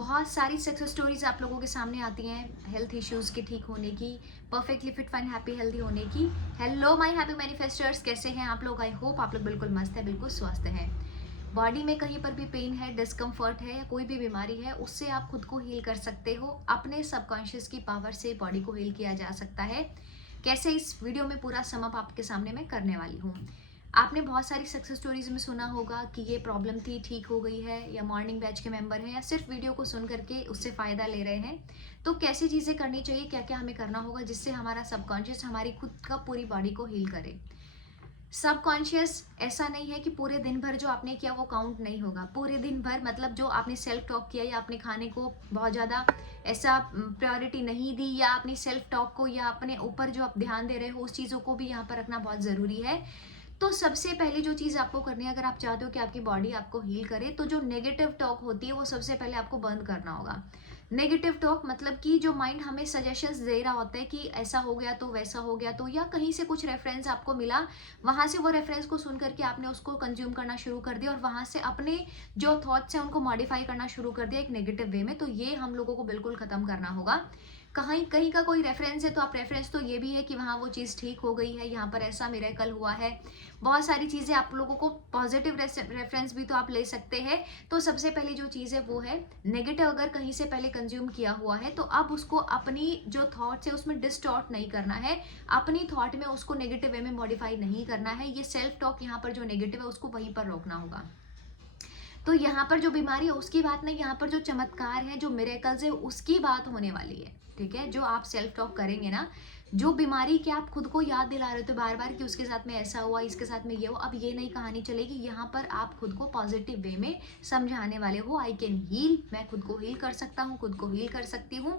बहुत सारी success stories आप लोगों के सामने आती हैं हेल्थ इश्यूज के ठीक होने की, perfectly fit fine happy healthy होने की। हेलो माय हैप्पी मैनिफेस्टर्स, कैसे हैं आप लोग? आई होप आप लोग बिल्कुल मस्त है, बिल्कुल स्वस्थ हैं। बॉडी में कहीं पर भी पेन है, डिस्कम्फर्ट है या कोई भी बीमारी है, उससे आप खुद को हील कर सकते हो। अपने सबकॉन्शियस की पावर से बॉडी को हील किया जा सकता है। कैसे, इस वीडियो में पूरा समअप आपके सामने मैं करने वाली हूँ। आपने बहुत सारी सक्सेस स्टोरीज में सुना होगा कि ये प्रॉब्लम थी, ठीक हो गई है, या मॉर्निंग बैच के मेंबर हैं, या सिर्फ वीडियो को सुन करके उससे फ़ायदा ले रहे हैं। तो कैसी चीज़ें करनी चाहिए, क्या क्या हमें करना होगा जिससे हमारा सबकॉन्शियस हमारी खुद का पूरी बॉडी को हील करे। सबकॉन्शियस ऐसा नहीं है कि पूरे दिन भर जो आपने किया वो काउंट नहीं होगा। पूरे दिन भर मतलब जो आपने सेल्फ टॉक किया, या अपने खाने को बहुत ज़्यादा ऐसा प्रायोरिटी नहीं दी, या अपनी सेल्फ टॉक को या अपने ऊपर जो आप ध्यान दे रहे हो उस चीज़ों को भी यहाँ पर रखना बहुत ज़रूरी है। तो सबसे पहले जो चीज़ आपको करनी है, अगर आप चाहते हो कि आपकी बॉडी आपको हील करे, तो जो नेगेटिव टॉक होती है वो सबसे पहले आपको बंद करना होगा। नेगेटिव टॉक मतलब कि जो माइंड हमें सजेशंस दे रहा होता है कि ऐसा हो गया तो वैसा हो गया तो, या कहीं से कुछ रेफरेंस आपको मिला, वहां से वो रेफरेंस को सुन करके आपने उसको कंज्यूम करना शुरू कर दिया और वहां से अपने जो थॉट्स हैं उनको मॉडिफाई करना शुरू कर दिया एक नेगेटिव वे में। तो ये हम लोगों को बिल्कुल खत्म करना होगा। कहीं कहीं का कोई रेफरेंस है तो आप रेफरेंस तो ये भी है कि वहाँ वो चीज़ ठीक हो गई है, यहाँ पर ऐसा मिरेकल हुआ है। बहुत सारी चीज़ें आप लोगों को पॉजिटिव रेफरेंस भी तो आप ले सकते हैं। तो सबसे पहली जो चीज़ है वो है, नेगेटिव अगर कहीं से पहले कंज्यूम किया हुआ है तो अब उसको अपनी जो थॉट्स है उसमें डिस्टॉर्ट नहीं करना है, अपनी थॉट में उसको नेगेटिव वे में मॉडिफाई नहीं करना है। ये सेल्फ टॉक यहाँ पर जो नेगेटिव है उसको वहीं पर रोकना होगा। तो यहाँ पर जो बीमारी है उसकी बात नहीं, यहाँ पर जो चमत्कार है, जो मिरेकल्स है, उसकी बात होने वाली है। ठीक है, जो आप सेल्फ टॉक करेंगे ना, जो बीमारी के आप खुद को याद दिला रहे हो बार बार कि उसके साथ में ऐसा हुआ, इसके साथ में ये हुआ, अब ये नई कहानी चलेगी। यहाँ पर आप खुद को पॉजिटिव वे में समझाने वाले हो, आई कैन हील, मैं खुद को हील कर सकता हूँ, खुद को हील कर सकती हूँ।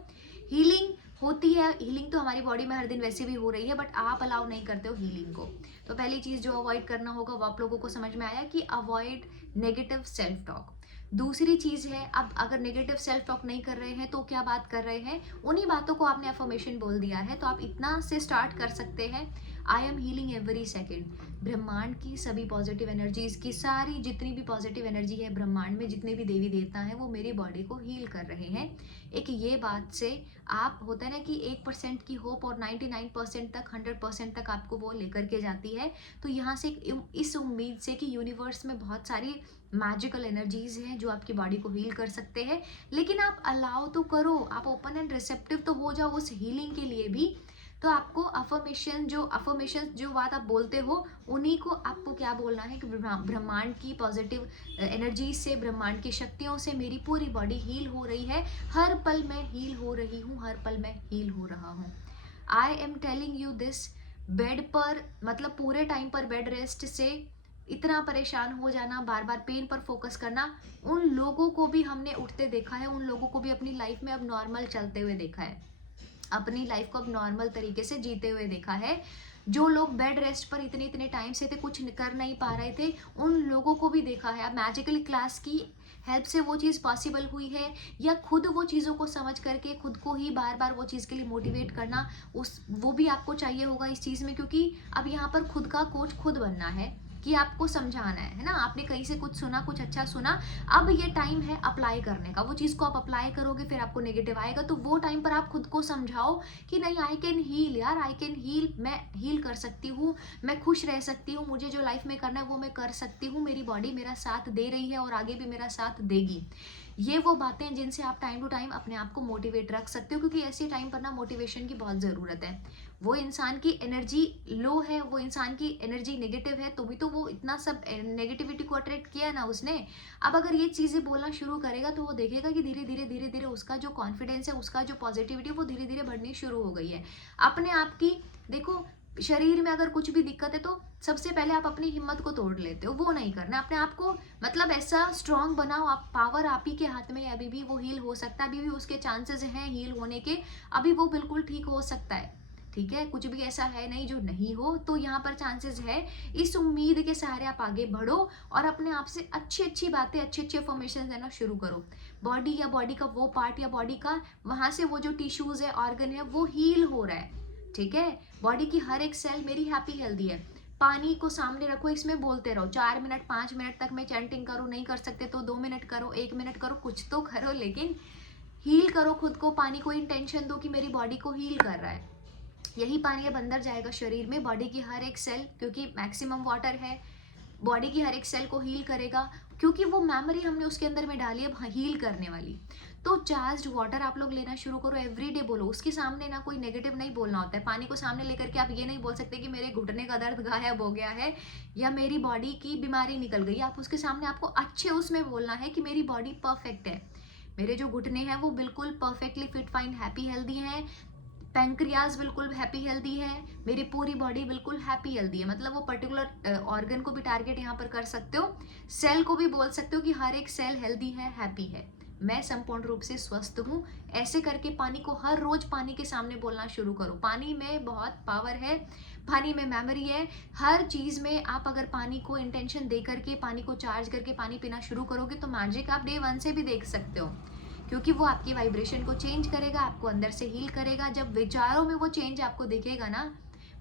हीलिंग होती है, हीलिंग तो हमारी बॉडी में हर दिन वैसे भी हो रही है, बट आप अलाउ नहीं करते हो हीलिंग को। तो पहली चीज़ जो अवॉइड करना होगा वो आप लोगों को समझ में आया कि अवॉइड नेगेटिव सेल्फ टॉक। दूसरी चीज है, अब अगर नेगेटिव सेल्फ टॉक नहीं कर रहे हैं तो क्या बात कर रहे हैं, उन्हीं बातों को आपने अफर्मेशन बोल दिया है। तो आप इतना से स्टार्ट कर सकते हैं, I am healing every second. ब्रह्मांड की सभी पॉजिटिव एनर्जीज की, सारी जितनी भी पॉजिटिव एनर्जी है ब्रह्मांड में, जितने भी देवी देवता हैं वो मेरी बॉडी को हील कर रहे हैं। एक ये बात से आप, होता है ना कि 1% की होप और 99% तक, 100% तक आपको वो लेकर के जाती है। तो यहाँ से इस उम्मीद से कि यूनिवर्स में बहुत सारी मैजिकल एनर्जीज हैं जो आपकी बॉडी को हील कर सकते हैं। लेकिन आप अलाउ तो करो, आप ओपन एंड रिसेप्टिव तो हो जाओ उस हीलिंग के लिए भी। तो आपको अफर्मेशन जो बात आप बोलते हो, उन्हीं को आपको क्या बोलना है कि ब्रह्मांड की पॉजिटिव एनर्जी से, ब्रह्मांड की शक्तियों से मेरी पूरी बॉडी हील हो रही है। हर पल मैं हील हो रही हूँ, हर पल मैं हील हो रहा हूँ। I am telling you this. Bed पर, मतलब पूरे टाइम पर बेड रेस्ट से इतना परेशान हो जाना, बार बार पेन पर फोकस करना, उन लोगों को भी हमने उठते देखा है, उन लोगों को भी अपनी लाइफ में अब नॉर्मल चलते हुए देखा है, अपनी लाइफ को अब नॉर्मल तरीके से जीते हुए देखा है। जो लोग बेड रेस्ट पर इतने इतने टाइम से थे, कुछ कर नहीं पा रहे थे, उन लोगों को भी देखा है। अब मैजिकल क्लास की हेल्प से वो चीज़ पॉसिबल हुई है, या खुद वो चीज़ों को समझ करके खुद को ही बार बार वो चीज़ के लिए मोटिवेट करना, उस वो भी आपको चाहिए होगा इस चीज़ में, क्योंकि अब यहाँ पर खुद का कोच खुद बनना है कि आपको समझाना है ना। आपने कहीं से कुछ सुना, कुछ अच्छा सुना, अब ये टाइम है अप्लाई करने का। वो चीज़ को आप अप्लाई करोगे, फिर आपको नेगेटिव आएगा, तो वो टाइम पर आप खुद को समझाओ कि नहीं, आई कैन हील यार, आई कैन हील, मैं हील कर सकती हूँ, मैं खुश रह सकती हूँ, मुझे जो लाइफ में करना है वो मैं कर सकती हूँ, मेरी बॉडी मेरा साथ दे रही है और आगे भी मेरा साथ देगी। ये वो बातें जिनसे आप टाइम टू टाइम अपने आप को मोटिवेट रख सकते हो, क्योंकि ऐसे टाइम पर ना मोटिवेशन की बहुत ज़रूरत है। वो इंसान की एनर्जी लो है, वो इंसान की एनर्जी नेगेटिव है, तो भी तो वो इतना सब नेगेटिविटी को अट्रैक्ट किया ना उसने। अब अगर ये चीज़ें बोलना शुरू करेगा तो वो देखेगा कि धीरे धीरे धीरे धीरे उसका जो कॉन्फिडेंस है, उसका जो पॉजिटिविटी है, वो धीरे धीरे बढ़नी शुरू हो गई है। अपने आप की देखो, शरीर में अगर कुछ भी दिक्कत है तो सबसे पहले आप अपनी हिम्मत को तोड़ लेते हो, वो नहीं करना। अपने आप को मतलब ऐसा स्ट्रांग बनाओ, आप, पावर आप ही के हाथ में है, अभी भी वो हील हो सकता है, अभी भी उसके चांसेस हैं हील होने के, अभी वो बिल्कुल ठीक हो सकता है। ठीक है, कुछ भी ऐसा है नहीं जो नहीं हो, तो यहाँ पर चांसेस है। इस उम्मीद के सहारे आप आगे बढ़ो और अपने आप से अच्छी अच्छी बातें, अच्छी अच्छी इन्फॉर्मेशन देना शुरू करो। बॉडी या बॉडी का वो पार्ट या बॉडी का वहां से वो जो टिश्यूज है, ऑर्गन है, वो हील हो रहा है। ठीक है, बॉडी की हर एक सेल मेरी हैप्पी हेल्दी है। पानी को सामने रखो, इसमें बोलते रहो 4 मिनट 5 मिनट तक मैं चैंटिंग करूँ, नहीं कर सकते तो 2 मिनट करो, 1 मिनट करो, कुछ तो करो, लेकिन हील करो खुद को। पानी को इंटेंशन दो कि मेरी बॉडी को हील कर रहा है। यही पानी अब अंदर जाएगा शरीर में, बॉडी की हर एक सेल, क्योंकि मैक्सिमम वाटर है, बॉडी की हर एक सेल को हील करेगा, क्योंकि वो मेमोरी हमने उसके अंदर में डाली है हील करने वाली। तो चार्ज्ड वाटर आप लोग लेना शुरू करो, एवरीडे बोलो। उसके सामने ना कोई नेगेटिव नहीं बोलना होता है। पानी को सामने लेकर के आप ये नहीं बोल सकते कि मेरे घुटने का दर्द गायब हो गया है या मेरी बॉडी की बीमारी निकल गई। आप उसके सामने आपको अच्छे उसमें बोलना है कि मेरी बॉडी परफेक्ट है, मेरे जो घुटने हैं वो बिल्कुल perfectly fit fine happy healthy हैं, पैंक्रियाज बिल्कुल हैप्पी हेल्दी है, मेरी पूरी बॉडी बिल्कुल हैप्पी हेल्दी है। मतलब वो पर्टिकुलर ऑर्गन को भी टारगेट यहाँ पर कर सकते हो, सेल को भी बोल सकते हो कि हर एक सेल हेल्दी है, हैप्पी है, मैं संपूर्ण रूप से स्वस्थ हूँ। ऐसे करके पानी को हर रोज पानी के सामने बोलना शुरू करो। पानी में बहुत पावर है, पानी में मेमोरी है। हर चीज में आप अगर पानी को इंटेंशन दे करके, पानी को चार्ज करके पानी पीना शुरू करोगे तो मैजिक आप डे 1 से भी देख सकते हो, क्योंकि वो आपकी वाइब्रेशन को चेंज करेगा, आपको अंदर से हील करेगा। जब विचारों में वो चेंज आपको दिखेगा ना,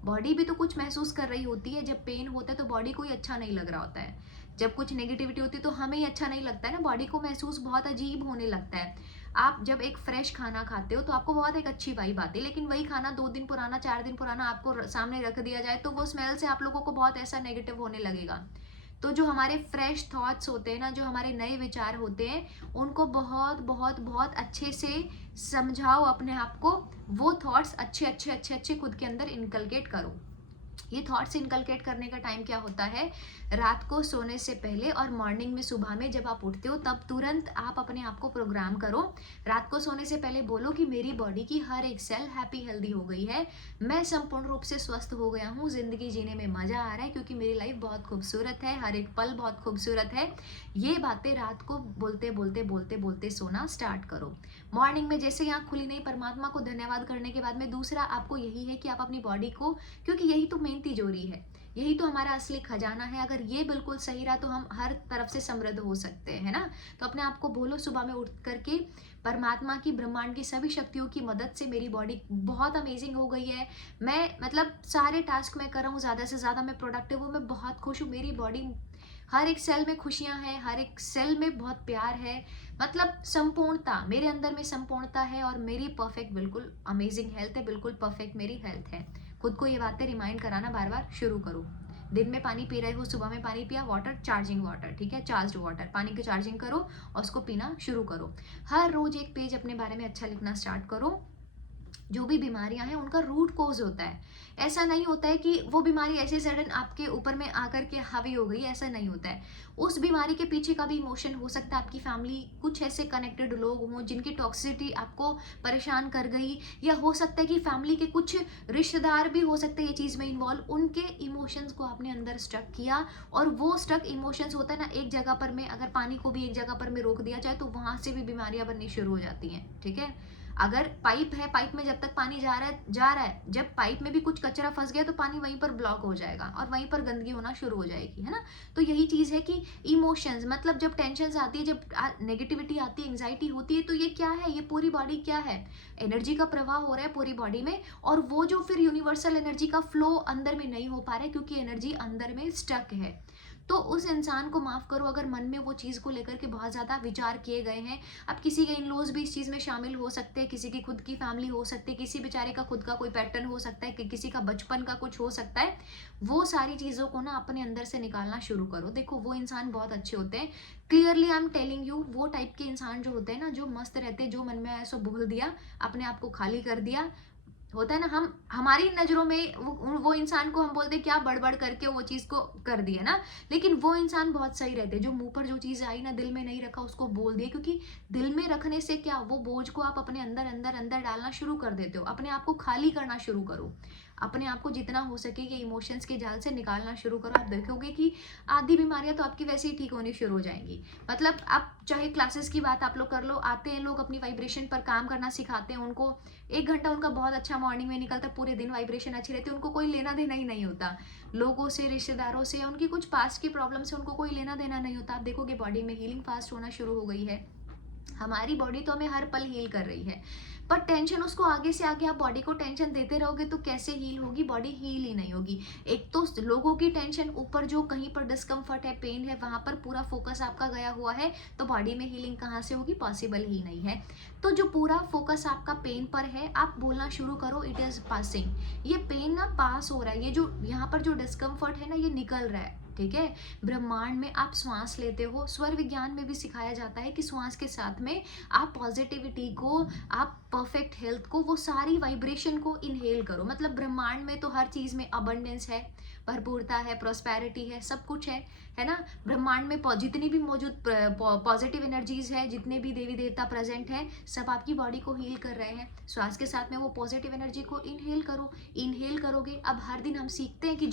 बॉडी भी तो कुछ महसूस कर रही होती है। जब पेन होता है तो बॉडी को ही अच्छा नहीं लग रहा होता है, जब कुछ नेगेटिविटी होती है तो हमें ही अच्छा नहीं लगता है ना, बॉडी को महसूस बहुत अजीब होने लगता है। आप जब एक फ्रेश खाना खाते हो तो आपको बहुत एक अच्छी वाइब आती है, लेकिन वही खाना 2 दिन पुराना 4 दिन पुराना आपको सामने रख दिया जाए तो वो स्मेल से आप लोगों को बहुत ऐसा नेगेटिव होने लगेगा। तो जो हमारे फ्रेश थॉट्स होते हैं ना, जो हमारे नए विचार होते हैं, उनको बहुत बहुत बहुत अच्छे से समझाओ अपने आप को। वो थॉट्स अच्छे अच्छे अच्छे अच्छे खुद के अंदर इनकलकेट करो। ये थॉट्स इनकलकेट करने का टाइम क्या होता है? रात को सोने से पहले और मॉर्निंग में, सुबह में जब आप उठते हो तब तुरंत आप अपने आप को प्रोग्राम करो। रात को सोने से पहले बोलो कि मेरी बॉडी की हर एक सेल हैप्पी हेल्दी हो गई है, मैं संपूर्ण रूप से स्वस्थ हो गया हूँ, जिंदगी जीने में मजा आ रहा है क्योंकि मेरी लाइफ बहुत खूबसूरत है, हर एक पल बहुत खूबसूरत है। ये बातें रात को बोलते बोलते बोलते बोलते सोना स्टार्ट करो। मॉर्निंग में जैसे आँख खुली नहीं, परमात्मा को धन्यवाद करने के बाद में दूसरा आपको यही है कि आप अपनी बॉडी को, क्योंकि यही तो मेन तिजोरी है, यही तो हमारा असली खजाना है, अगर ये बिल्कुल सही रहा तो हम हर तरफ से समृद्ध हो सकते हैं ना। तो अपने आप को बोलो सुबह में उठ करके, परमात्मा की, ब्रह्मांड की सभी शक्तियों की मदद से मेरी बॉडी बहुत अमेजिंग हो गई है, मैं मतलब सारे टास्क मैं कर रहा हूँ, ज़्यादा से ज़्यादा मैं प्रोडक्टिव हूँ, मैं बहुत खुश हूँ, मेरी बॉडी हर एक सेल में खुशियाँ हैं, हर एक सेल में बहुत प्यार है, मतलब संपूर्णता, मेरे अंदर में संपूर्णता है और मेरी परफेक्ट बिल्कुल अमेजिंग हेल्थ है, बिल्कुल परफेक्ट मेरी हेल्थ है। खुद को ये बातें रिमाइंड कराना बार बार शुरू करो। दिन में पानी पी रहे हो, सुबह में पानी पिया, वाटर चार्जिंग वाटर, ठीक है, चार्ज्ड वाटर, पानी की चार्जिंग करो और उसको पीना शुरू करो। हर रोज एक पेज अपने बारे में अच्छा लिखना स्टार्ट करो। जो भी बीमारियां हैं उनका रूट कोज होता है, ऐसा नहीं होता है कि वो बीमारी ऐसे सडन आपके ऊपर में आकर के हावी हो गई, ऐसा नहीं होता है। उस बीमारी के पीछे का भी इमोशन हो सकता है, आपकी फैमिली, कुछ ऐसे कनेक्टेड लोग हों जिनकी टॉक्सिसिटी आपको परेशान कर गई, या हो सकता है कि फैमिली के कुछ रिश्तेदार भी हो सकते हैं ये चीज़ में इन्वॉल्व, उनके इमोशंस को आपने अंदर स्टक किया, और वो स्टक इमोशंस होता है ना, एक जगह पर में अगर पानी को भी एक जगह पर में रोक दिया जाए तो वहां से भी बीमारियां बननी शुरू हो जाती हैं, ठीक है। अगर पाइप है, पाइप में जब तक पानी जा रहा है, जब पाइप में भी कुछ कचरा फंस गया तो पानी वहीं पर ब्लॉक हो जाएगा और वहीं पर गंदगी होना शुरू हो जाएगी, है ना। तो यही चीज है कि इमोशंस, मतलब जब टेंशन आती है, जब नेगेटिविटी आती है, एंग्जाइटी होती है, तो ये क्या है, ये पूरी बॉडी क्या है, एनर्जी का प्रवाह हो रहा है पूरी बॉडी में, और वो जो फिर यूनिवर्सल एनर्जी का फ्लो अंदर में नहीं हो पा रहा है क्योंकि एनर्जी अंदर में स्टक है। तो उस इंसान को माफ करो अगर मन में वो चीज़ को लेकर के बहुत ज़्यादा विचार किए गए हैं। अब किसी के इन लॉज भी इस चीज़ में शामिल हो सकते हैं, किसी की खुद की फैमिली हो सकती है, किसी बेचारे का खुद का कोई पैटर्न हो सकता है, कि किसी का बचपन का कुछ हो सकता है। वो सारी चीज़ों को ना अपने अंदर से निकालना शुरू करो। देखो वो इंसान बहुत अच्छे होते हैं, clearly I am telling you. वो टाइप के इंसान जो होते हैं ना, जो मस्त रहते हैं, जो मन में आया सो बोल दिया, अपने आप को खाली कर दिया, होता है ना, हम हमारी नजरों में वो इंसान को हम बोलते क्या बड़बड़ करके वो चीज को कर दिया ना, लेकिन वो इंसान बहुत सही रहते हैं, जो मुंह पर जो चीज आई ना, दिल में नहीं रखा, उसको बोल दिया, क्योंकि दिल में रखने से क्या, वो बोझ को आप अपने अंदर अंदर अंदर डालना शुरू कर देते हो। अपने आप को खाली करना शुरू करो, अपने आप को जितना हो सके ये इमोशंस के जाल से निकालना शुरू करो। आप देखोगे कि आधी बीमारियां तो आपकी वैसे ही ठीक होनी शुरू हो जाएंगी। मतलब आप चाहे क्लासेस की बात आप लोग कर लो, आते हैं लोग अपनी वाइब्रेशन पर काम करना सिखाते हैं, उनको 1 घंटा उनका बहुत अच्छा मॉर्निंग में निकलता है, पूरे दिन वाइब्रेशन अच्छी रहती है, उनको कोई लेना देना ही नहीं होता लोगों से, रिश्तेदारों से, या उनकी कुछ पास्ट की प्रॉब्लम से उनको कोई लेना देना नहीं होता। आप देखोगे बॉडी में हीलिंग फास्ट होना शुरू हो गई है। हमारी बॉडी तो हमें हर पल हील कर रही है, पर टेंशन उसको आगे से आगे आप बॉडी को टेंशन देते रहोगे तो कैसे हील होगी? बॉडी हील ही नहीं होगी। एक तो लोगों की टेंशन ऊपर, जो कहीं पर डिस्कम्फर्ट है, पेन है, वहां पर पूरा फोकस आपका गया हुआ है, तो बॉडी में हीलिंग कहाँ से होगी? पॉसिबल ही नहीं है। तो जो पूरा फोकस आपका पेन पर है, आप बोलना शुरू करो इट इज पासिंग। ये पेन ना पास हो रहा है, ये जो यहाँ पर जो डिस्कम्फर्ट है ना, ये निकल रहा है, ठीक है। ब्रह्मांड में आप श्वास लेते हो, स्वर विज्ञान में भी सिखाया जाता है कि श्वास के साथ में आप पॉजिटिविटी को, आप परफेक्ट हेल्थ को, वो सारी वाइब्रेशन को इनहेल करो। मतलब ब्रह्मांड में तो हर चीज में अबंडेंस है, भरपूरता है, प्रोस्पेरिटी है, सब कुछ है ना। ब्रह्मांड में जितनी भी मौजूद पॉजिटिव एनर्जीज है, जितने भी देवी देवता प्रेजेंट हैं, सब आपकी बॉडी को हील कर रहे हैं। श्वास के साथ में वो पॉजिटिव एनर्जी को इनहेल करो। इनहेल करोगे, अब हर दिन हम सीखते हैं कि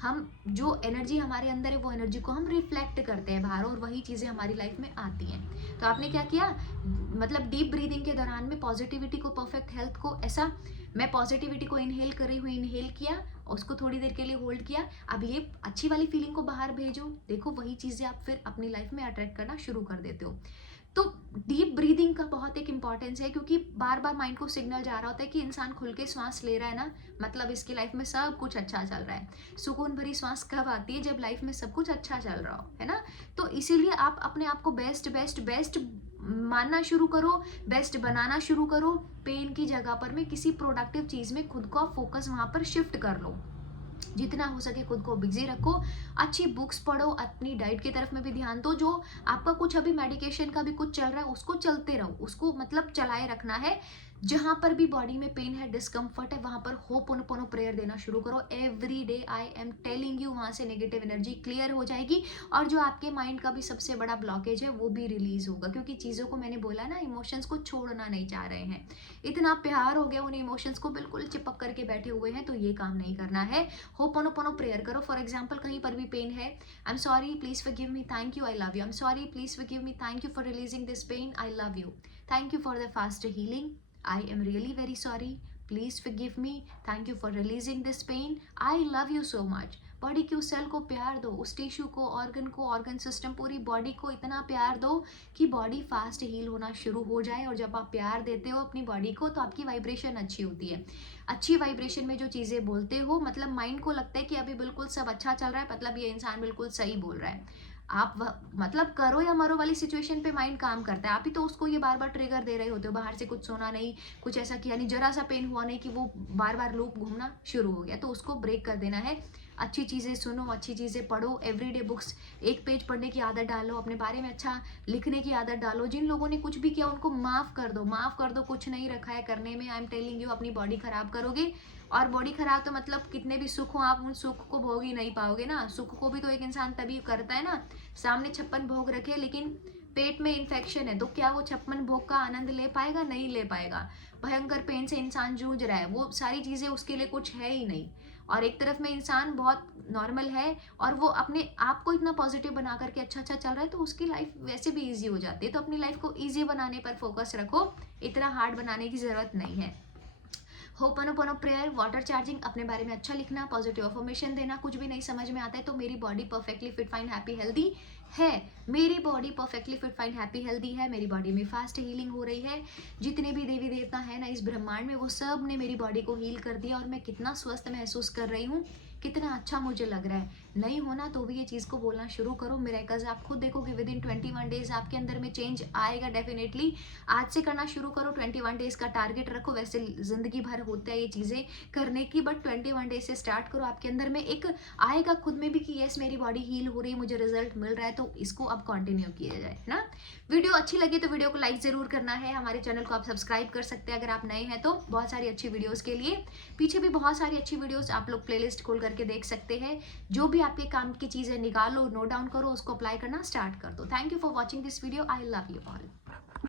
हम जो एनर्जी हमारे अंदर है, वो एनर्जी को हम रिफ्लेक्ट करते हैं बाहर, और वही चीजें हमारी लाइफ में आती हैं। तो आपने क्या किया, मतलब डीप ब्रीदिंग के दौरान में पॉजिटिविटी को, परफेक्ट हेल्थ को, ऐसा मैं पॉजिटिविटी को इनहेल कर रही हूँ, इनहेल किया, उसको थोड़ी देर के लिए होल्ड किया, अब ये अच्छी वाली फीलिंग को बाहर भेजो। देखो वही चीजें आप फिर अपनी लाइफ में अट्रैक्ट करना शुरू कर देते हो। तो डीप ब्रीदिंग का बहुत एक इंपॉर्टेंस है, क्योंकि बार बार माइंड को सिग्नल जा रहा होता है कि इंसान खुल के सांस ले रहा है ना, मतलब इसकी लाइफ में सब कुछ अच्छा चल रहा है। सुकून भरी सांस कब आती है? जब लाइफ में सब कुछ अच्छा चल रहा हो, है ना। तो इसीलिए आप अपने आप को बेस्ट बेस्ट बेस्ट मानना शुरू करो, बेस्ट बनाना शुरू करो। पेन की जगह पर में किसी प्रोडक्टिव चीज में खुद को आप फोकस वहां पर शिफ्ट कर लो। जितना हो सके खुद को बिजी रखो, अच्छी बुक्स पढ़ो, अपनी डाइट की तरफ में भी ध्यान दो। जो आपका कुछ अभी मेडिकेशन का भी कुछ चल रहा है, उसको चलते रहो, उसको मतलब चलाए रखना है। जहां पर भी बॉडी में पेन है, डिस्कम्फर्ट है, वहां पर होपोनोपोनो प्रेयर देना शुरू करो every day. I am telling you, वहां से नेगेटिव एनर्जी क्लियर हो जाएगी, और जो आपके माइंड का भी सबसे बड़ा ब्लॉकेज है वो भी रिलीज होगा। क्योंकि चीजों को, मैंने बोला ना, इमोशंस को छोड़ना नहीं चाह रहे हैं, इतना प्यार हो गया उन इमोशंस को, बिल्कुल चिपक करके बैठे हुए हैं, तो ये काम नहीं करना है। होपोनोपोनो प्रेयर करो। फॉर एग्जाम्पल, कहीं पर भी पेन है, I am sorry, please forgive me, thank you, I love you, I am sorry, please forgive me, thank you for releasing this pain, I love you, thank you for the fast healing, I am really very sorry, please forgive me, thank you for releasing this pain, I love you so much। Body के उस cell को प्यार दो, उस tissue को, organ system, पूरी body को इतना प्यार दो कि बॉडी फास्ट हील होना शुरू हो जाए। और जब आप प्यार देते हो अपनी बॉडी को, तो आपकी वाइब्रेशन अच्छी होती है। अच्छी वाइब्रेशन में जो चीज़ें बोलते हो, मतलब माइंड को लगता है कि अभी बिल्कुल सब अच्छा चल रहा है, मतलब ये इंसान बिल्कुल सही बोल रहा है। आप मतलब करो या मरो वाली सिचुएशन पे माइंड काम करता है। आप ही तो उसको ये बार बार ट्रिगर दे रहे होते हो, बाहर से कुछ सोना नहीं, कुछ ऐसा किया नहीं, जरा सा पेन हुआ नहीं कि वो बार बार लूप घूमना शुरू हो गया। तो उसको ब्रेक कर देना है। अच्छी चीज़ें सुनो, अच्छी चीज़ें पढ़ो, एवरीडे बुक्स, एक पेज पढ़ने की आदत डालो, अपने बारे में अच्छा लिखने की आदत डालो। जिन लोगों ने कुछ भी किया उनको माफ़ कर दो, माफ़ कर दो, कुछ नहीं रखा है करने में। आई एम टेलिंग यू, अपनी बॉडी खराब करोगे, और बॉडी खराब तो मतलब कितने भी सुख हो, आप उन सुख को भोग ही नहीं पाओगे ना। सुख को भी तो एक इंसान तभी करता है ना, सामने 56 भोग रखे लेकिन पेट में इन्फेक्शन है, तो क्या वो 56 भोग का आनंद ले पाएगा? नहीं ले पाएगा। भयंकर पेन से इंसान जूझ रहा है, वो सारी चीज़ें उसके लिए कुछ है ही नहीं। और एक तरफ में इंसान बहुत नॉर्मल है, और वो अपने आप को इतना पॉजिटिव बना करके अच्छा अच्छा चल रहा है, तो उसकी लाइफ वैसे भी ईजी हो जाती है। तो अपनी लाइफ को ईजी बनाने पर फोकस रखो, इतना हार्ड बनाने की ज़रूरत नहीं है। होपोनोपोनो प्रेयर, वाटर चार्जिंग, अपने बारे में अच्छा लिखना, पॉजिटिव अफर्मेशन देना। कुछ भी नहीं समझ में आता है तो मेरी body perfectly fit fine happy healthy है, मेरी body perfectly fit fine happy healthy है, मेरी बॉडी में फास्ट हीलिंग हो रही है। जितने भी देवी देवता है ना इस ब्रह्मांड में, वो सब ने मेरी बॉडी को हील कर दिया, और मैं कितना स्वस्थ महसूस कर रही हूँ, कितना अच्छा मुझे लग रहा है। नहीं होना तो भी ये चीज़ को बोलना शुरू करो। मिरेकल्स आप खुद देखोगे, विद इन 21 डेज आपके अंदर में चेंज आएगा डेफिनेटली। आज से करना शुरू करो, 21 डेज का टारगेट रखो। वैसे जिंदगी भर होता है ये चीज़ें करने की, बट 21 डेज से स्टार्ट करो। आपके अंदर में एक आएगा खुद में भी कि यस मेरी बॉडी हील हो रही है, मुझे रिजल्ट मिल रहा है, तो इसको अब कंटिन्यू किया जाए ना। वीडियो अच्छी लगी तो वीडियो को लाइक जरूर करना है। हमारे चैनल को आप सब्सक्राइब कर सकते हैं अगर आप नए हैं तो, बहुत सारी अच्छी वीडियोस के लिए। पीछे भी बहुत सारी अच्छी वीडियोस आप लोग प्लेलिस्ट खोल करके देख सकते हैं। जो भी आपके काम की चीजें निकालो, नोट डाउन करो, उसको अप्लाई करना स्टार्ट कर दो। Thank you for watching this video, I love you all.